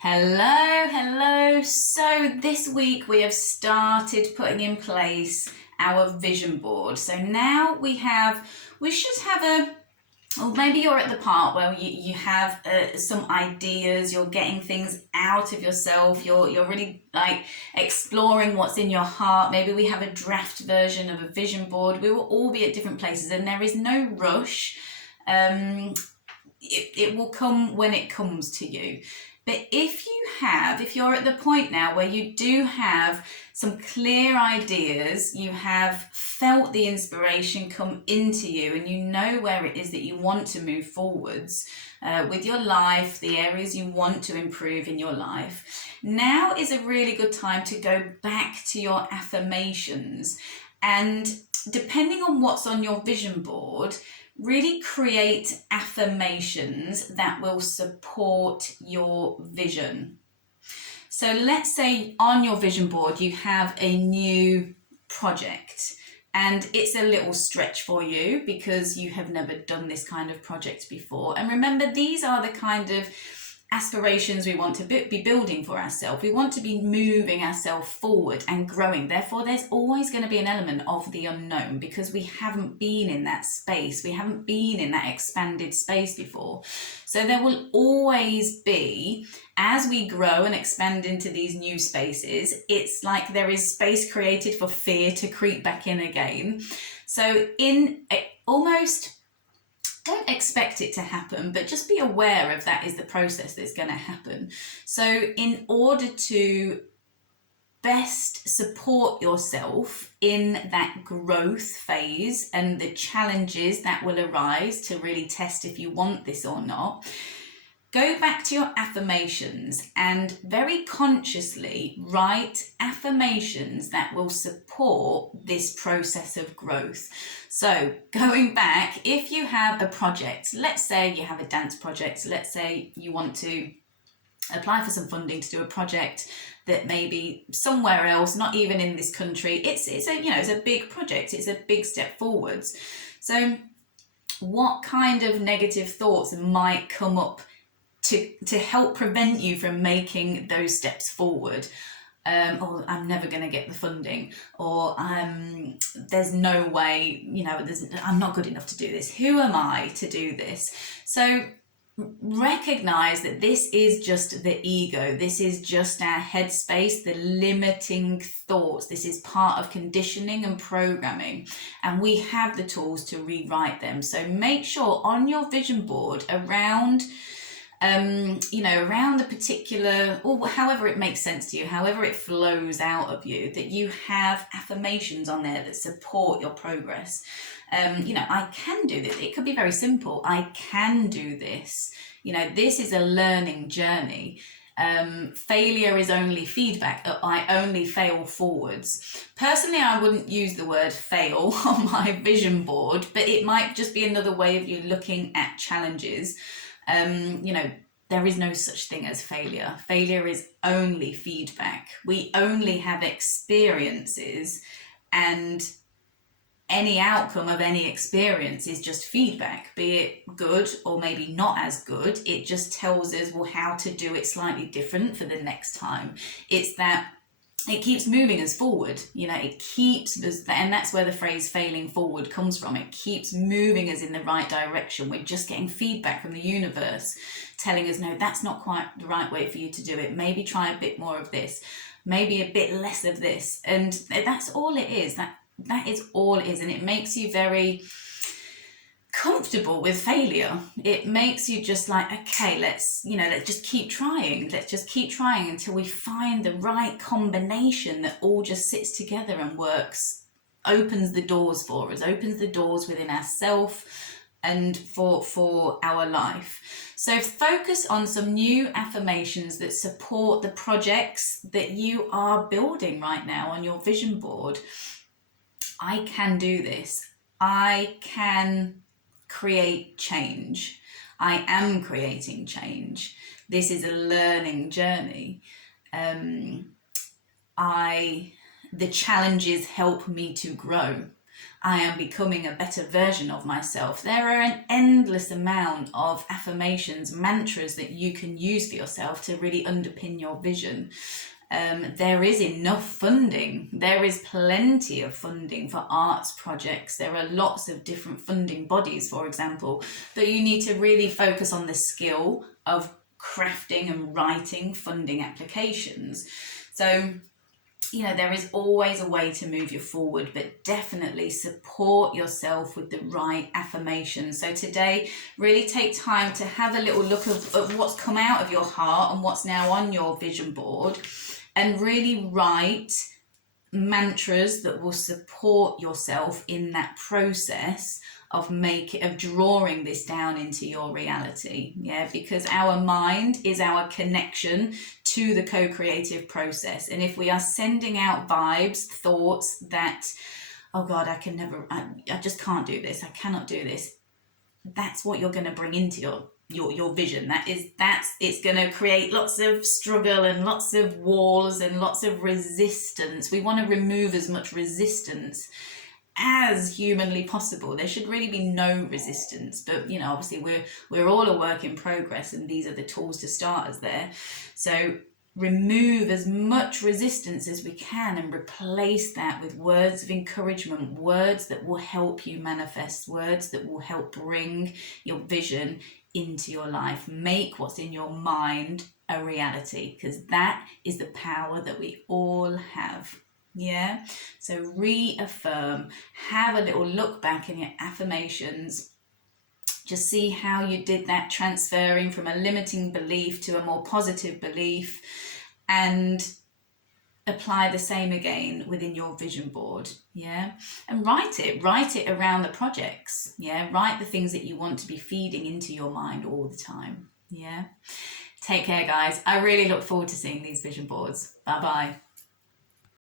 Hello. So this week we have started putting in place our vision board. So now we should have or maybe you're at the part where you have some ideas, you're getting things out of yourself, you're really like exploring what's in your heart. Maybe we have a draft version of a vision board. We will all be at different places and there is no rush. It will come when it comes to you. But if you're at the point now where you do have some clear ideas, you have felt the inspiration come into you and you know where it is that you want to move forwards with your life, the areas you want to improve in your life, now is a really good time to go back to your affirmations. And depending on what's on your vision board, really create affirmations that will support your vision. So let's say on your vision board you have a new project and it's a little stretch for you because you have never done this kind of project before. And remember, these are the kind of aspirations we want to be building for ourselves. We want to be moving ourselves forward and growing. Therefore, there's always going to be an element of the unknown because we haven't been in that space. We haven't been in that expanded space before. So there will always be, as we grow and expand into these new spaces, it's like there is space created for fear to creep back in again. So don't expect it to happen, but just be aware of that is the process that's going to happen. So in order to best support yourself in that growth phase and the challenges that will arise to really test if you want this or not, go back to your affirmations and very consciously write affirmations that will support this process of growth. So going back, if you have a project, let's say you have a dance project, let's say you want to apply for some funding to do a project that may be somewhere else, not even in this country. It's a big project, it's a big step forwards. So what kind of negative thoughts might come up to help prevent you from making those steps forward? Or I'm never going to get the funding, or there's no way, I'm not good enough to do this. Who am I to do this? So recognize that this is just the ego. This is just our headspace, the limiting thoughts. This is part of conditioning and programming, and we have the tools to rewrite them. So make sure on your vision board around the particular, or however it makes sense to you, however it flows out of you, that you have affirmations on there that support your progress. I can do this. It could be very simple. I can do this. This is a learning journey. Failure is only feedback. I only fail forwards. Personally, I wouldn't use the word fail on my vision board, but it might just be another way of you looking at challenges. There is no such thing as failure. Failure is only feedback. We only have experiences, and any outcome of any experience is just feedback, be it good or maybe not as good. It just tells us, how to do it slightly different for the next time. It's that it keeps moving us forward, it keeps us, and that's where the phrase failing forward comes from. It keeps moving us in the right direction. We're just getting feedback from the universe telling us, no, that's not quite the right way for you to do it. Maybe try a bit more of this, maybe a bit less of this. And that's all it is. That is all it is. And it makes you very comfortable with failure. It makes you just like, okay, let's just keep trying. Let's just keep trying until we find the right combination that all just sits together and works, opens the doors for us, opens the doors within ourselves and for our life. So focus on some new affirmations that support the projects that you are building right now on your vision board. I can do this. I can create change. I am creating change. This is a learning journey. The challenges help me to grow. I am becoming a better version of myself. There are an endless amount of affirmations, mantras that you can use for yourself to really underpin your vision. There is enough funding. There is plenty of funding for arts projects. There are lots of different funding bodies, for example, but you need to really focus on the skill of crafting and writing funding applications. So, you know, there is always a way to move you forward, but definitely support yourself with the right affirmations. So today, really take time to have a little look of what's come out of your heart and what's now on your vision board, and really write mantras that will support yourself in that process of drawing this down into your reality. Yeah, because our mind is our connection to the co-creative process, and if we are sending out vibes, thoughts that, oh God, I just can't do this, I cannot do this, that's what you're going to bring into your vision. It's going to create lots of struggle and lots of walls and lots of resistance. We want to remove as much resistance as humanly possible. There should really be no resistance, but you know, obviously we're all a work in progress, and these are the tools to start us there. So remove as much resistance as we can and replace that with words of encouragement, words that will help you manifest, words that will help bring your vision into your life. Make what's in your mind a reality, because that is the power that we all have. Yeah, so reaffirm, have a little look back in your affirmations. Just see how you did that, transferring from a limiting belief to a more positive belief, and apply the same again within your vision board. Yeah, and write it around the projects. Yeah, write the things that you want to be feeding into your mind all the time. Yeah, take care, guys. I really look forward to seeing these vision boards. Bye bye.